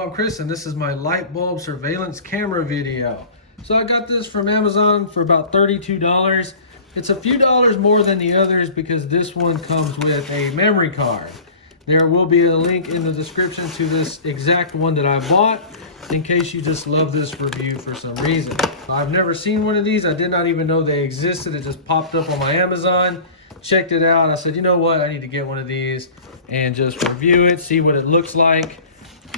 Hello, I'm Chris, and this is my light bulb surveillance camera video. So I got this from Amazon for about $32. It's a few dollars more than the others because this one comes with a memory card. There will be a link in the description to this exact one that I bought in case you just love this review for some reason. I've never seen one of these. I did not even know they existed. It just popped up on my Amazon. Checked it out. I said, you know what? I need to get one of these and just review it, see what it looks like.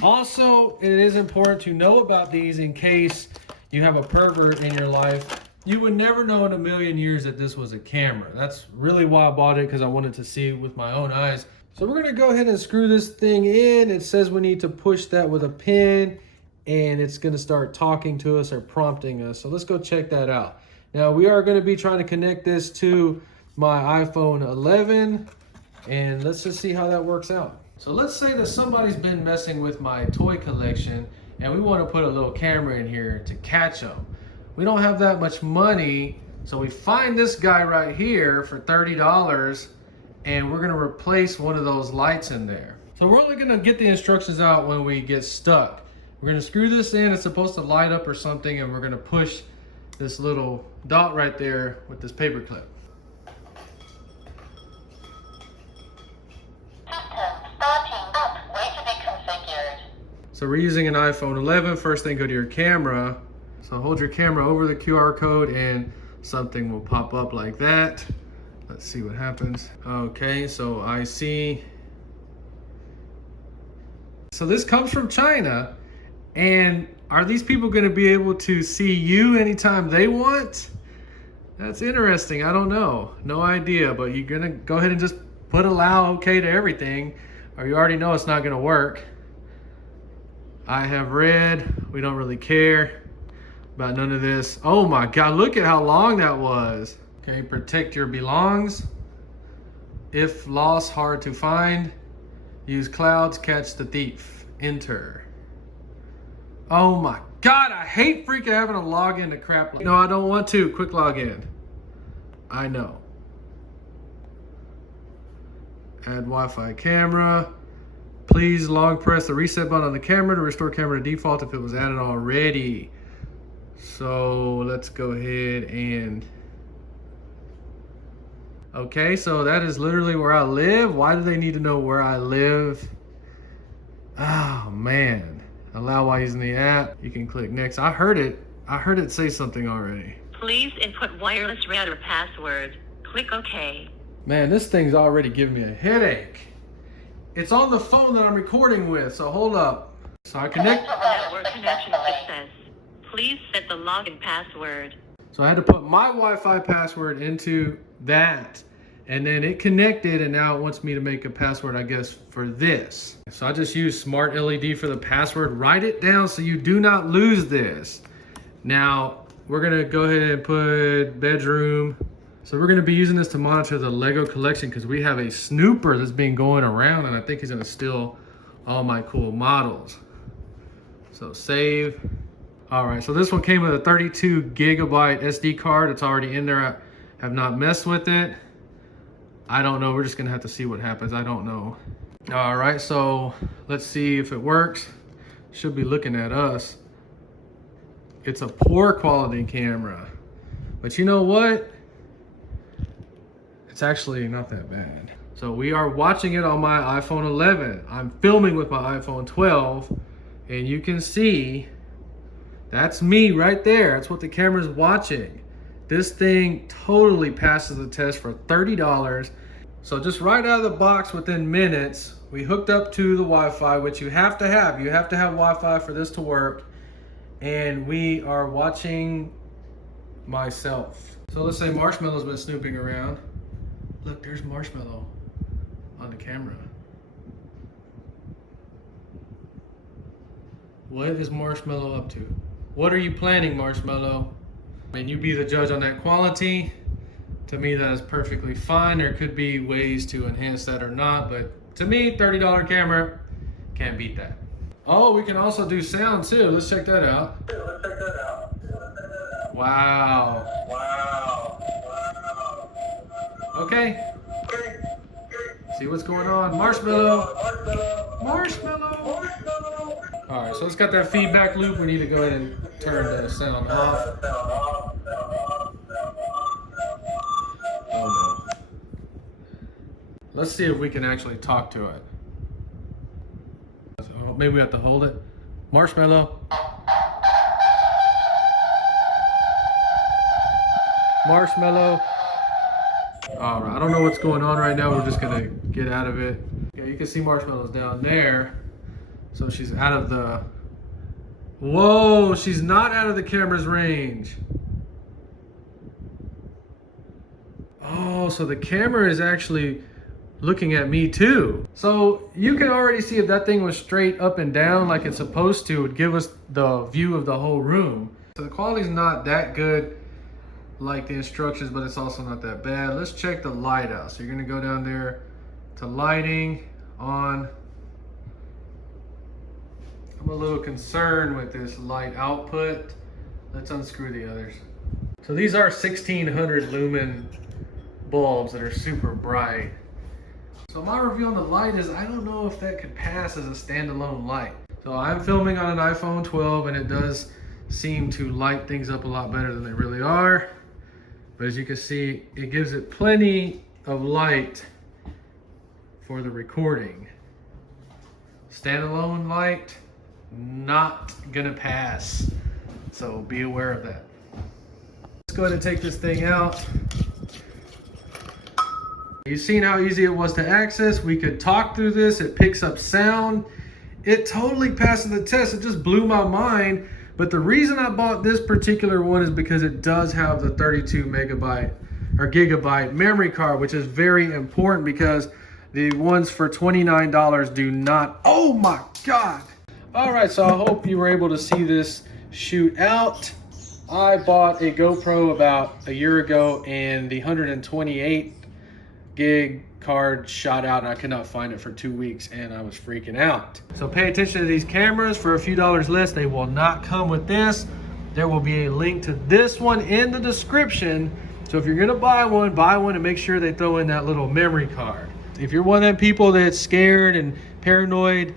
Also, it is important to know about these in case you have a pervert in your life. You would never know in a million years that this was a camera. That's really why I bought it, because I wanted to see it with my own eyes. So we're gonna go ahead and screw this thing in. It says we need to push that with a pin, and it's gonna start talking to us or prompting us. So let's go check that out. Now we are gonna be trying to connect this to my iPhone 11, and let's just see how that works out. So let's say that somebody's been messing with my toy collection and we want to put a little camera in here to catch them. We don't have that much money, so we find this guy right here for $30 and we're going to replace one of those lights in there. So we're only going to get the instructions out when we get stuck. We're going to screw this in. It's supposed to light up or something, and we're going to push this little dot right there with this paper clip. So we're using an iPhone 11. First thing, go to your camera. So hold your camera over the QR code and something will pop up like that. Let's see what happens. Okay, so I see. So this comes from China, and are these people going to be able to see you anytime they want? That's interesting. I don't know. No idea, but you're going to go ahead and just put allow okay to everything, or you already know it's not going to work. I have read, we don't really care about none of this. Oh my God, look at how long that was. Okay, protect your belongs. If lost, hard to find. Use clouds, catch the thief. Enter. Oh my God, I hate freaking having to log into crap. No, I don't want to. Quick log in. I know. Add Wi-Fi camera. Please long press the reset button on the camera to restore camera to default if it was added already. So let's go ahead and... Okay, so that is literally where I live. Why do they need to know where I live? Oh man. Allow while using the app. You can click next. I heard it say something already. Please input wireless router password. Click OK. Man, this thing's already giving me a headache. It's on the phone that I'm recording with, so hold up. So I connect. Network connection success. Please set the login password. So I had to put my Wi-Fi password into that, and then it connected, and now it wants me to make a password, I guess, for this. So I just use Smart LED for the password. Write it down so you do not lose this. Now, we're gonna go ahead and put bedroom. So we're gonna be using this to monitor the Lego collection because we have a snooper that's been going around, and I think he's gonna steal all my cool models. So save. All right, so this one came with a 32 gigabyte SD card. It's already in there. I have not messed with it. I don't know, we're just gonna have to see what happens. I don't know. All right, so let's see if it works. Should be looking at us. It's a poor quality camera, but you know what? It's actually not that bad. So we are watching it on my iPhone 11. I'm filming with my iPhone 12, and you can see that's me right there. That's what the camera's watching. This thing totally passes the test for $30. So just right out of the box within minutes, we hooked up to the Wi-Fi, which you have to have. You have to have Wi-Fi for this to work. And we are watching myself. So let's say Marshmallow's been snooping around. Look, there's Marshmallow on the camera. What is Marshmallow up to? What are you planning, Marshmallow? And you be the judge on that quality. To me, that is perfectly fine. There could be ways to enhance that or not, but to me, $30 camera, can't beat that. Oh, we can also do sound too. Let's check that out. Wow. Okay. See what's going on. Marshmallow. All right, so it's got that feedback loop. We need to go ahead and turn the sound off. Oh no. Let's see if we can actually talk to it. Oh, maybe we have to hold it. Marshmallow. Marshmallow. All right, I don't know what's going on right now. We're just gonna get out of it. Yeah, you can see Marshmallow's down there. So she's out of the, whoa, she's not out of the camera's range. Oh, so the camera is actually looking at me too. So you can already see if that thing was straight up and down like it's supposed to, it would give us the view of the whole room. So the quality's not that good like the instructions, but it's also not that bad. Let's check the light out. So you're gonna go down there to lighting, on. I'm a little concerned with this light output. Let's unscrew the others. So these are 1600 lumen bulbs that are super bright. So my review on the light is I don't know if that could pass as a standalone light. So I'm filming on an iPhone 12 and it does seem to light things up a lot better than they really are. But as you can see, it gives it plenty of light for the recording. Standalone light, not gonna pass. So be aware of that. Let's go ahead and take this thing out. You've seen how easy it was to access. We could talk through this. It picks up sound. It totally passes the test. It just blew my mind. But the reason I bought this particular one is because it does have the 32 megabyte or gigabyte memory card, which is very important because the ones for $29 do not. Oh my God. All right, so I hope you were able to see this shoot out. I bought a GoPro about a year ago and the 128 gig card shot out and I could not find it for 2 weeks and I was freaking out. So pay attention to these cameras. For a few dollars less, they will not come with this. There will be a link to this one in the description. So if you're gonna buy one and make sure they throw in that little memory card. If you're one of them people that's scared and paranoid,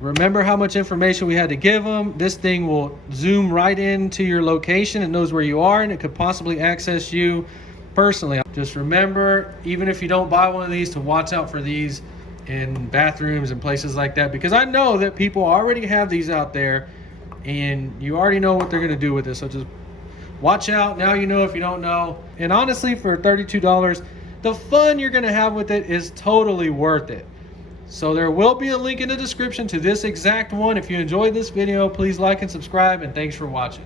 remember how much information we had to give them. This thing will zoom right into your location. It knows where you are and it could possibly access you personally. Just remember, even if you don't buy one of these, to watch out for these in bathrooms and places like that, because I know that people already have these out there and you already know what they're going to do with this. So just watch out. Now you know if you don't know. And honestly, for $32, the fun you're going to have with it is totally worth it. So there will be a link in the description to this exact one. If you enjoyed this video, please like and subscribe, and thanks for watching.